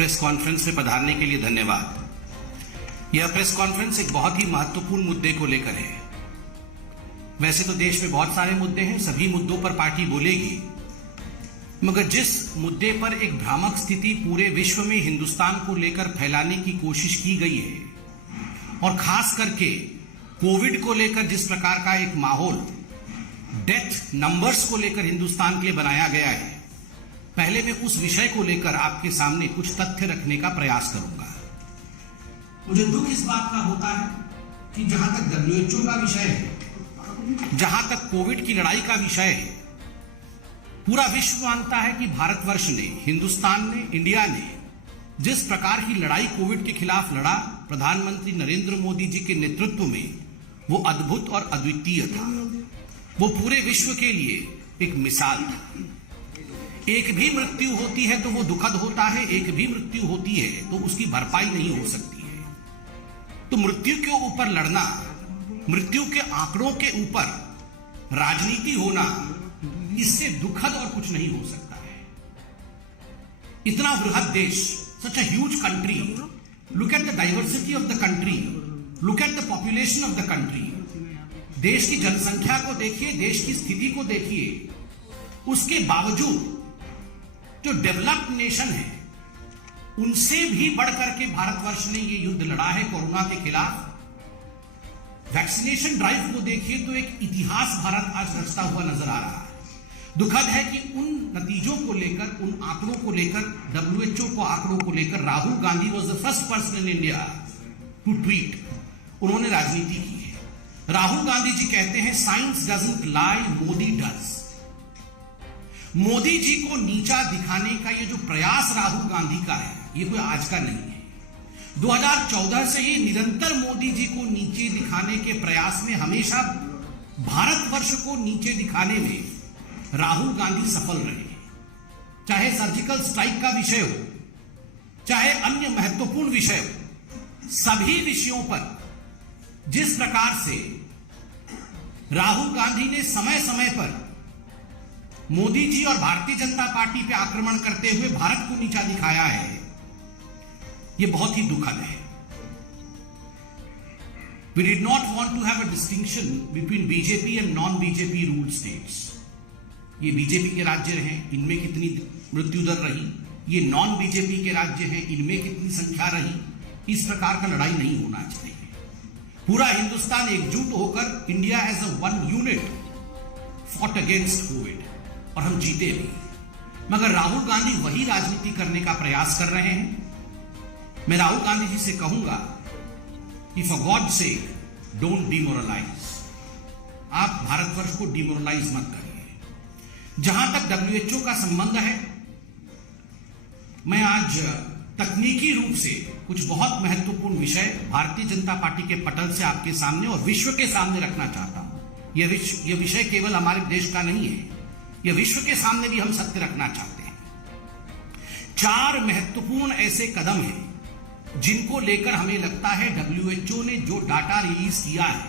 Press conference में पधारने के लिए धन्यवाद। यह प्रेस कॉन्फ्रेंस एक बहुत ही महत्वपूर्ण मुद्दे को लेकर है। वैसे तो देश में बहुत सारे मुद्दे हैं, सभी मुद्दों पर पार्टी बोलेगी, मगर जिस मुद्दे पर एक भ्रामक स्थिति पूरे विश्व में हिंदुस्तान को लेकर फैलाने की कोशिश की गई है और खास करके कोविड को लेकर जिस प्रकार का एक माहौल डेथ नंबर्स को लेकर हिंदुस्तान के लिए बनाया गया है, पहले मैं उस विषय को लेकर आपके सामने कुछ तथ्य रखने का प्रयास करूंगा। मुझे दुख इस बात का होता है कि जहां तक WHO का विषय है, जहां तक कोविड की लड़ाई का विषय है, पूरा विश्व मानता है कि भारतवर्ष ने, हिंदुस्तान ने, इंडिया ने जिस प्रकार की लड़ाई कोविड के खिलाफ लड़ा, प्रधानमंत्री नरेंद्र मोदी जी के नेतृत्व में, वो अद्भुत और अद्वितीय था। वो पूरे विश्व के लिए एक मिसाल था। एक भी मृत्यु होती है तो वो दुखद होता है, एक भी मृत्यु होती है तो उसकी भरपाई नहीं हो सकती है। तो मृत्यु के ऊपर लड़ना, मृत्यु के आंकड़ों के ऊपर राजनीति होना, इससे दुखद और कुछ नहीं हो सकता है। इतना बृहद देश, such a huge country, look at the diversity of the country, look at the population of the country. देश की जनसंख्या को देखिए, देश की स्थिति को देखिए, उसके बावजूद जो डेवलप्ड नेशन है उनसे भी बढ़कर के भारतवर्ष ने ये युद्ध लड़ा है कोरोना के खिलाफ। वैक्सीनेशन ड्राइव को देखिए तो एक इतिहास भारत आज रचता हुआ नजर आ रहा है। दुखद है कि उन नतीजों को लेकर, उन आंकड़ों को लेकर, WHO को आंकड़ों को लेकर Rahul Gandhi was the first person in India to tweet. उन्होंने राजनीति की है। राहुल गांधी जी कहते हैं science doesn't lie, Modi does. Modi ji को नीचा दिखाने का ये जो प्रयास राहुल गांधी का है, ये कोई आज का नहीं है। 2014 से ही निरंतर मोदी जी को नीचे दिखाने के प्रयास में, हमेशा भारतवर्ष को नीचे दिखाने में राहुल गांधी सफल रहे। चाहे सर्जिकल स्ट्राइक का विषय हो, चाहे अन्य महत्वपूर्ण विषय हो, सभी विषयों पर जिस प्रकार से राहुल गांधी ने समय समय पर मोदी जी और भारतीय जनता पार्टी पे आक्रमण करते हुए भारत को नीचा दिखाया है, यह बहुत ही दुखद है। We did not want to have a distinction between BJP and non-BJP ruled states. ये बीजेपी के राज्य हैं, इनमें कितनी मृत्यु दर रही, ये नॉन बीजेपी के राज्य हैं, इनमें कितनी संख्या रही, इस प्रकार का लड़ाई नहीं होना चाहिए। पूरा हिंदुस्तान एकजुट होकर India as a one unit fought against Covid और हम जीते भी। मगर राहुल गांधी वही राजनीति करने का प्रयास कर रहे हैं। मैं राहुल गांधी जी से कहूंगा कि for God sake don't demoralise. आप भारतवर्ष को डिमोरलाइज मत करिए। जहां तक WHO का संबंध है, मैं आज तकनीकी रूप से कुछ बहुत महत्वपूर्ण विषय भारतीय जनता पार्टी के पटल से आपके सामने और विश्व के सामने रखना चाहता हूं। यह विषय केवल हमारे देश का नहीं है, यह विश्व के सामने भी हम सत्य रखना चाहते हैं। 4 महत्वपूर्ण ऐसे कदम हैं जिनको लेकर हमें लगता है WHO ने जो डाटा रिलीज किया है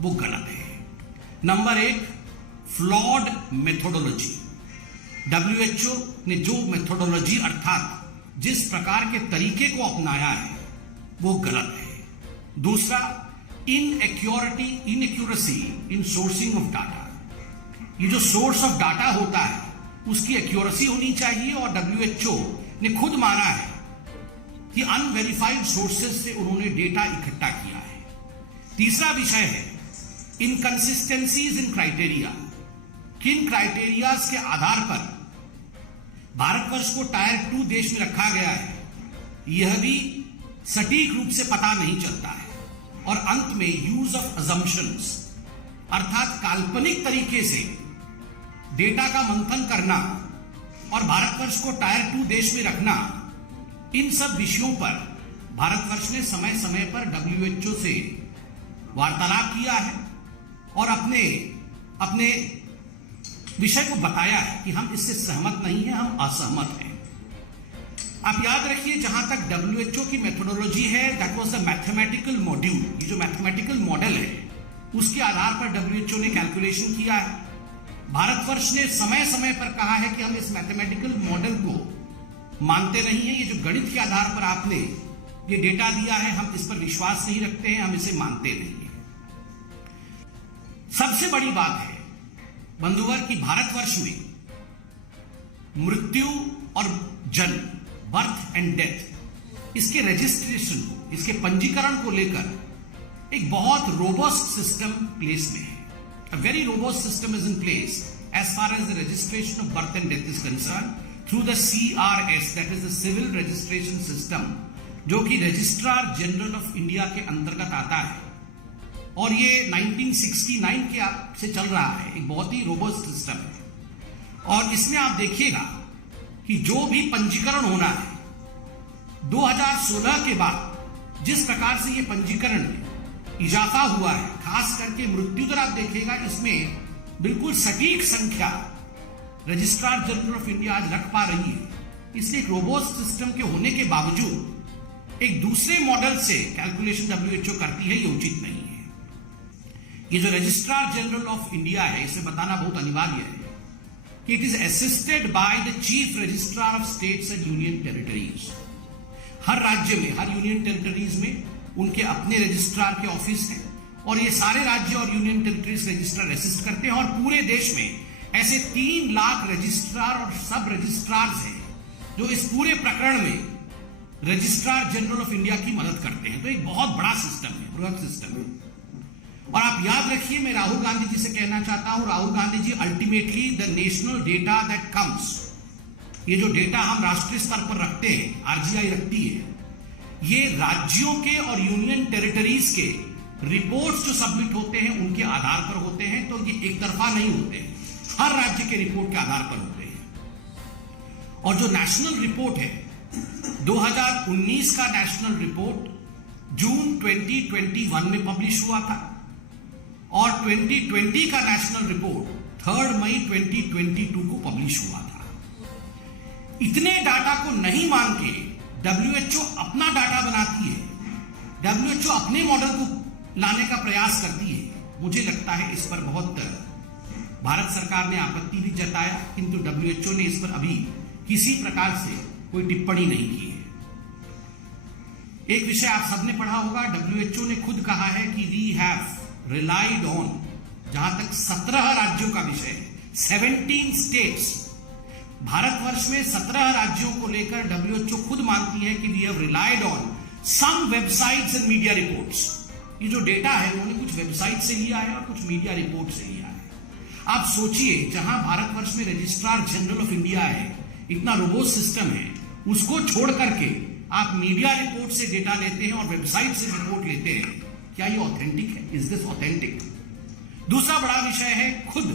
वो गलत है। Number 1, flawed methodology. WHO ने जो मेथोडोलॉजी अर्थात जिस प्रकार के तरीके को अपनाया है वो गलत है। दूसरा, inaccuracy in sourcing of data. ये जो सोर्स ऑफ डाटा होता है उसकी एक्यूरेसी होनी चाहिए और WHO ने खुद माना है कि अनवेरिफाइड सोर्सेज से उन्होंने डेटा इकट्ठा किया है। तीसरा विषय है इनकंसिस्टेंसीज इन क्राइटेरिया। किन क्राइटेरियाज के आधार पर भारतवर्ष को टायर 2 देश में रखा गया है, यह भी सटीक रूप से पता नहीं चलता है। और अंत में यूज ऑफ अजम्पशंस, अर्थात काल्पनिक तरीके से डेटा का मंथन करना और भारतवर्ष को टायर 2 देश में रखना, इन सब विषयों पर भारतवर्ष ने समय समय पर WHO से वार्तालाप किया है और अपने विषय को बताया है कि हम इससे सहमत नहीं हैं, हम असहमत हैं। आप याद रखिए, जहां तक WHO की मेथोडोलॉजी है, that was the mathematical module. ये जो मैथमेटिकल मॉडल है उसके आधार पर WHO ने कैलकुलेशन किया है। भारतवर्ष ने समय समय पर कहा है कि हम इस मैथमेटिकल मॉडल को मानते नहीं है। ये जो गणित के आधार पर आपने ये डेटा दिया है, हम इस पर विश्वास नहीं रखते हैं, हम इसे मानते नहीं है। सबसे बड़ी बात है बंधुवर कि भारतवर्ष में मृत्यु और जन्म, बर्थ एंड डेथ, इसके रजिस्ट्रेशन को, इसके पंजीकरण को लेकर एक बहुत रोबस्ट सिस्टम प्लेस में है। A very robust system is in place as far as the registration of birth and death is concerned through the CRS, that is the Civil Registration System, जो कि रजिस्ट्रार जनरल ऑफ इंडिया के अंतर्गत आता है और ये 1969 के से चल रहा है। एक बहुत ही रोबस्ट सिस्टम है और इसमें आप देखिएगा कि जो भी पंजीकरण होना है 2016 के बाद जिस प्रकार से ये पंजीकरण में इजाफा हुआ है, खास करके मृत्यु दर आप देखिएगा इसमें बिल्कुल सटीक संख्या रजिस्ट्रार जनरल ऑफ इंडिया आज रख पा रही है। इसलिए एक रोबोस्ट सिस्टम के होने के बावजूद एक दूसरे मॉडल से कैलकुलेशन WHO करती है, ये उचित नहीं है। ये जो रजिस्ट्रार जनरल ऑफ इंडिया है, इसे बताना बहुत अनिवार्य है कि it is assisted by the chief registrar of states and union territories. हर राज्य में, हर यूनियन टेरिटरीज में उनके अपने रजिस्ट्रार के ऑफिस हैं और ये सारे राज्य और यूनियन टेरिटरीज रजिस्ट्रार असिस्ट करते हैं और पूरे देश में ऐसे 3 लाख रजिस्ट्रार और सब रजिस्ट्रार्स हैं जो इस पूरे प्रकरण में रजिस्ट्रार जनरल ऑफ इंडिया की मदद करते हैं। तो एक बहुत बड़ा सिस्टम है, बृहद सिस्टम है। और आप याद रखिए, मैं राहुल गांधी जी से कहना चाहता हूं, Rahul Gandhi ji, ultimately the national data that comes, ये जो डेटा हम राष्ट्रीय स्तर पर रखते हैं, RGI रखती है, ये राज्यों के और यूनियन टेरिटरीज के रिपोर्ट्स जो सबमिट होते हैं उनके आधार पर होते हैं। तो ये एक तरफा नहीं होते, हर राज्य के रिपोर्ट के आधार पर होते हैं। और जो नेशनल रिपोर्ट है 2019 का नेशनल रिपोर्ट जून 2021 में पब्लिश हुआ था और 2020 का नेशनल रिपोर्ट 3 मई 2022 को पब्लिश हुआ था। इतने डाटा को नहीं मान के WHO अपना डाटा बनाती है, WHO अपने मॉडल को लाने का प्रयास करती है। मुझे लगता है इस पर बहुत भारत सरकार ने आपत्ति भी जताया, किंतु WHO ने इस पर अभी किसी प्रकार से कोई टिप्पणी नहीं की है। एक विषय आप सबने पढ़ा होगा, WHO ने खुद कहा है कि वी हैव रिलाइड ऑन, जहां तक 17 राज्यों का विषय है, 17 स्टेट्स, भारतवर्ष में 17 राज्यों को लेकर WHO खुद मानती है कि we have relied on some websites and media reports. ये जो डेटा है उन्होंने कुछ वेबसाइट से लिया है और कुछ मीडिया रिपोर्ट से लिया है। आप सोचिए, जहां भारतवर्ष में रजिस्ट्रार जनरल ऑफ इंडिया है, इतना रोबोस्ट सिस्टम है, उसको छोड़ करके आप मीडिया रिपोर्ट से डेटा लेते हैं और वेबसाइट से रिपोर्ट लेते हैं। क्या ये ऑथेंटिक है? Is this authentic? दूसरा बड़ा विषय है, खुद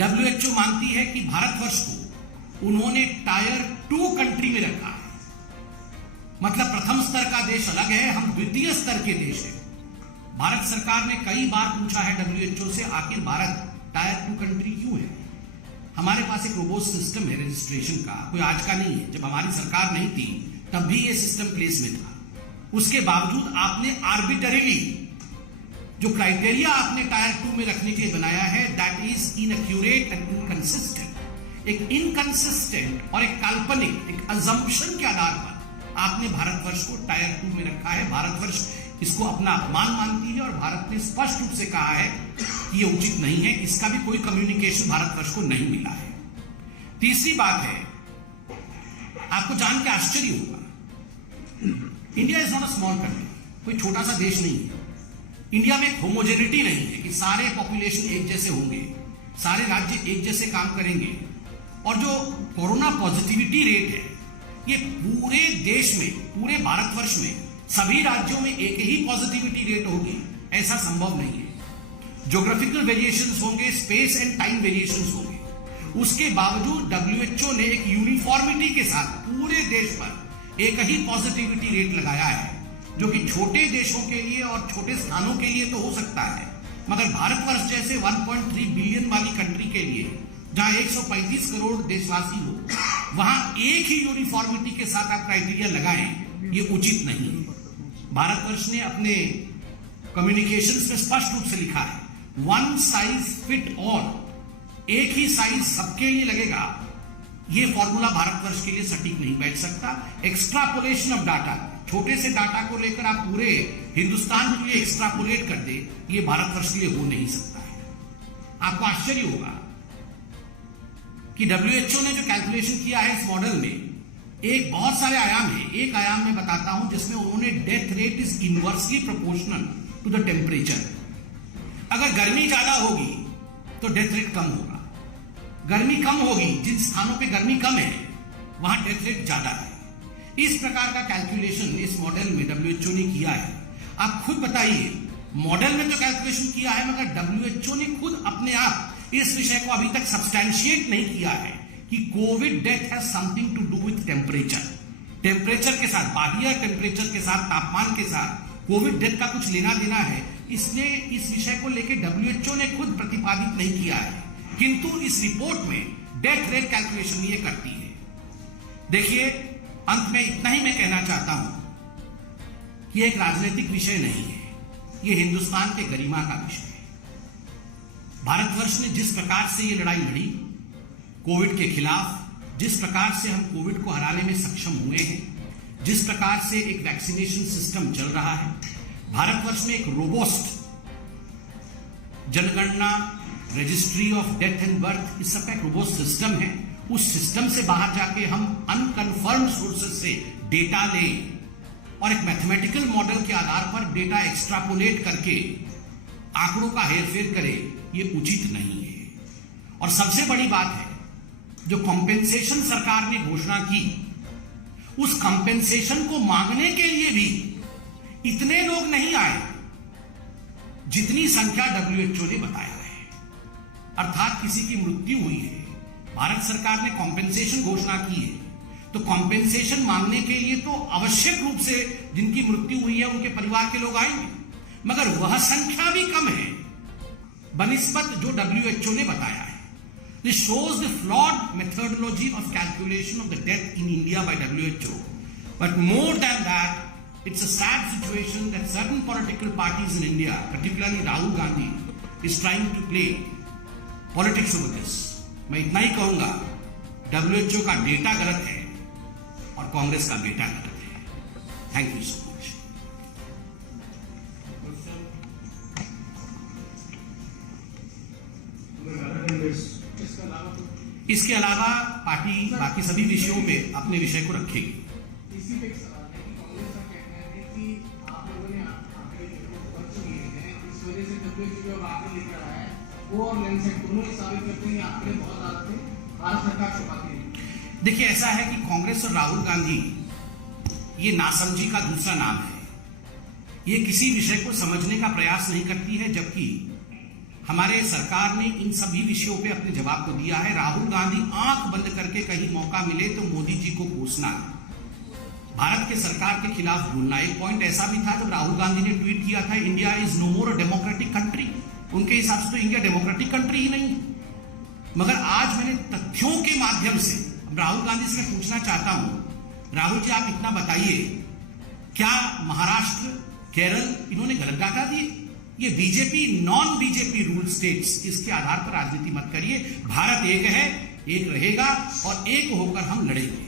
WHO मानती है कि भारतवर्ष को उन्होंने टायर 2 कंट्री में रखा है। मतलब प्रथम स्तर का देश अलग है, हम द्वितीय स्तर के देश हैं। भारत सरकार ने कई बार पूछा है WHO से, आखिर भारत टायर 2 कंट्री क्यों है? हमारे पास एक रोबोस्ट सिस्टम है रजिस्ट्रेशन का, कोई आज का नहीं है। जब हमारी सरकार नहीं थी तब भी ये सिस्टम प्लेस में था। उसके बावजूद आपने आर्बिटरीली जो क्राइटेरिया आपने टायर 2 में रखने के लिए बनाया है, that is inaccurate and inconsistent. एक इनकंसिस्टेंट और एक काल्पनिक, एक अजम्पशन के आधार पर आपने भारतवर्ष को टायर 2 में रखा है। भारतवर्ष इसको अपना अपमान मानती है और भारत ने स्पष्ट रूप से कहा है कि यह उचित नहीं है। इसका भी कोई कम्युनिकेशन भारतवर्ष को नहीं मिला है। तीसरी बात है, आपको जान के आश्चर्य होगा, India is not a small country, कोई छोटा सा देश नहीं है। इंडिया में होमोजेनिटी नहीं है कि सारे पॉपुलेशन एक जैसे होंगे, सारे राज्य एक जैसे काम करेंगे। और जो कोरोना पॉजिटिविटी रेट है, ये पूरे देश में, पूरे भारतवर्ष में सभी राज्यों में एक ही पॉजिटिविटी रेट होगी, ऐसा संभव नहीं है। ज्योग्राफिकल वेरिएशंस होंगे, स्पेस एंड टाइम वेरिएशंस होंगे। उसके बावजूद WHO ने एक यूनिफॉर्मिटी के साथ पूरे देश पर एक ही पॉजिटिविटी रेट लगाया है, जो कि छोटे देशों के लिए और छोटे स्थानों के लिए तो हो सकता है, मगर भारतवर्ष जैसे 1.3 बिलियन वाली कंट्री के लिए, जहां 135 करोड़ देशवासी हो, वहां एक ही यूनिफॉर्मिटी के साथ आप क्राइटेरिया लगाएं, ये उचित नहीं है। भारतवर्ष ने अपने कम्युनिकेशंस में स्पष्ट रूप से लिखा है, वन साइज फिट ऑल, एक ही साइज सबके लिए लगेगा, ये फॉर्मूला भारतवर्ष के लिए सटीक नहीं बैठ सकता। एक्स्ट्रापोलेशन ऑफ डाटा, छोटे से डाटा को लेकर आप पूरे हिंदुस्तान में ये एक्स्ट्रापोलेट कर दे, ये भारतवर्ष के लिए हो नहीं सकता है। आपको आश्चर्य होगा कि डब्ल्यूएचओ ने जो कैलकुलेशन किया है इस मॉडल में, एक बहुत सारे आयाम है, एक आयाम में बताता हूं जिसमें उन्होंने death rate is inversely proportional to the temperature. अगर गर्मी ज्यादा होगी तो डेथ रेट कम होगा, गर्मी कम होगी, जिन स्थानों पे गर्मी कम है वहां डेथ रेट ज्यादा है। इस प्रकार का कैलकुलेशन इस मॉडल में डब्ल्यूएचओ ने किया है। आप खुद बताइए, मॉडल में तो कैलकुलेशन किया है मगर डब्ल्यूएचओ ने खुद अपने आप इस विषय को अभी तक सब्सटैंशिएट नहीं किया है कि Covid death has something to do with temperature. Temperature के साथ, बाह्य टेम्परेचर के साथ, तापमान के साथ कोविड डेथ का कुछ लेना देना है, इसलिए इस विषय को लेकर डब्ल्यूएचओ ने खुद प्रतिपादित नहीं किया है। किंतु इस रिपोर्ट में डेथ रेट कैलकुलेशन ये करती है। देखिए, अंत में इतना ही मैं कहना चाहता हूं कि एक राजनीतिक विषय नहीं है, ये हिंदुस्तान के गरिमा का विषय है। भारतवर्ष ने जिस प्रकार से ये लड़ाई लड़ी कोविड के खिलाफ, जिस प्रकार से हम कोविड को हराने में सक्षम हुए हैं, जिस प्रकार से एक वैक्सीनेशन सिस्टम चल रहा है, भारतवर्ष में एक रोबोस्ट जनगणना, registry of death and birth, इस सब का एक रोबोस्ट सिस्टम है। उस सिस्टम से बाहर जाके हम अनकन्फर्म्ड सोर्सेज से डेटा लें और एक मैथमेटिकल मॉडल के आधार पर डेटा एक्स्ट्रापोलेट करके आंकड़ों का हेरफेर करें, ये उचित नहीं है। और सबसे बड़ी बात है, जो कॉम्पेंसेशन सरकार ने घोषणा की, उस कॉम्पेंसेशन को मांगने के लिए भी इतने लोग नहीं आए जितनी संख्या डब्ल्यूएचओ ने बताया है। अर्थात किसी की मृत्यु हुई है, भारत सरकार ने कॉम्पेंसेशन घोषणा की है, तो कॉम्पेंसेशन मांगने के लिए तो आवश्यक रूप से जिनकी मृत्यु हुई है उनके परिवार के लोग आएंगे, मगर वह संख्या भी कम है बनिस्बत जो डब्ल्यूएचओ ने बताया है। This shows the flawed methodology of calculation of the death in India by WHO. But more than that, it's a sad situation that certain political parties in India, particularly Rahul Gandhi, is trying to play politics over this. मैं इतना ही कहूंगा, WHO का data गलत है और कांग्रेस का बेटा गलत है। Thank you so much. इसके अलावा पार्टी बाकी सभी विषयों पे अपने विषय को रखेगी। इसी पे कांग्रेस का कहना है कि आप लोगों ने आंकड़े बच चुके हैं, इस वजह से डब्ल्यूएचओ जो आंकड़े लेकर आया है वो और लैंडसेट दोनों ही साबित करते हैं कि आंकड़े बहुत ज्यादा थे, भारत सरकार छुपाती है। देखिए, ऐसा है कि कांग्रेस और राहुल गांधी ये नासमझी का दूसरा नाम है। ये किसी विषय को समझने का प्रयास नहीं करती है, जबकि हमारे सरकार ने इन सभी विषयों पे अपने जवाब को दिया है। राहुल गांधी आंख बंद करके कहीं मौका मिले तो मोदी जी को कोसना, भारत के सरकार के खिलाफ बोलना। एक पॉइंट ऐसा भी था जब राहुल गांधी ने ट्वीट किया था, India is no more a democratic country. उनके हिसाब से तो इंडिया डेमोक्रेटिक कंट्री ही नहीं है। मगर आज मैंने तथ्यों के माध्यम से राहुल गांधी से मैं पूछना चाहता हूं, राहुल जी आप इतना बताइए, क्या महाराष्ट्र, केरल इन्होंने गलत डाटा दिए? ये BJP, non BJP rule states, इसके आधार पर राजनीति मत करिए। भारत एक है, एक रहेगा और एक होकर हम लड़ेंगे।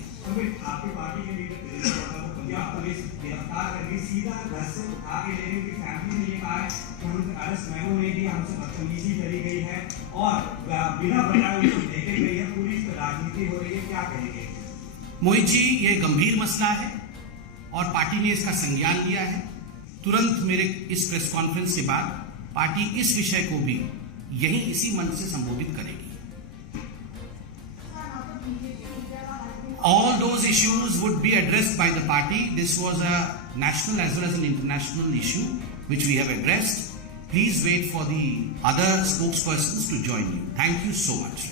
आपकी पार्टी के लीडर पुलिस गिरफ्तार करके सीधा घर से उठा के ले गई। फैमिली ने ये कहा है कि हम अरेस्ट मेमो नहीं दिया, हमसे बदतमीजी करी गई है और बिना बताए उनको लेके गई है। पूरी राजनीति हो रही है, क्या कहेंगे? मोहित जी, ये गंभीर मसला है और पार्टी ने इसका संज्ञान लिया है। तुरंत मेरे इस प्रेस कॉन्फ्रेंस के बाद पार्टी इस विषय को भी यही इसी मंच से संबोधित करेगी। All those issues would be addressed by the party. This was a national as well as an international issue which we have addressed. Please wait for the other spokespersons to join you. Thank you so much.